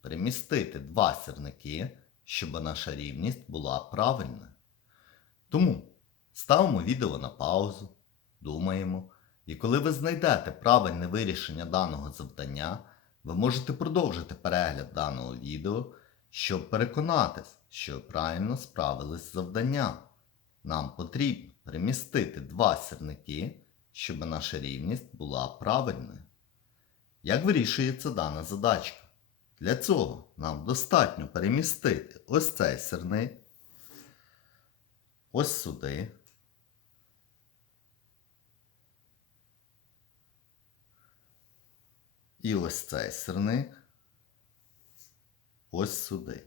перемістити два сірники, щоб наша рівність була правильною. Тому ставимо відео на паузу, думаємо, і коли ви знайдете правильне вирішення даного завдання, ви можете продовжити перегляд даного відео, щоб переконатись, що правильно справились з завданням. Нам потрібно перемістити два сірники, щоб наша рівність була правильною. Як вирішується дана задачка? Для цього нам достатньо перемістити ось цей сирник, ось сюди. І ось цей сирник ось сюди.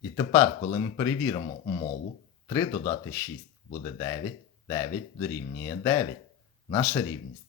І тепер, коли ми перевіримо умову, 3 додати 6 буде 9, 9 дорівнює 9. Наша рівність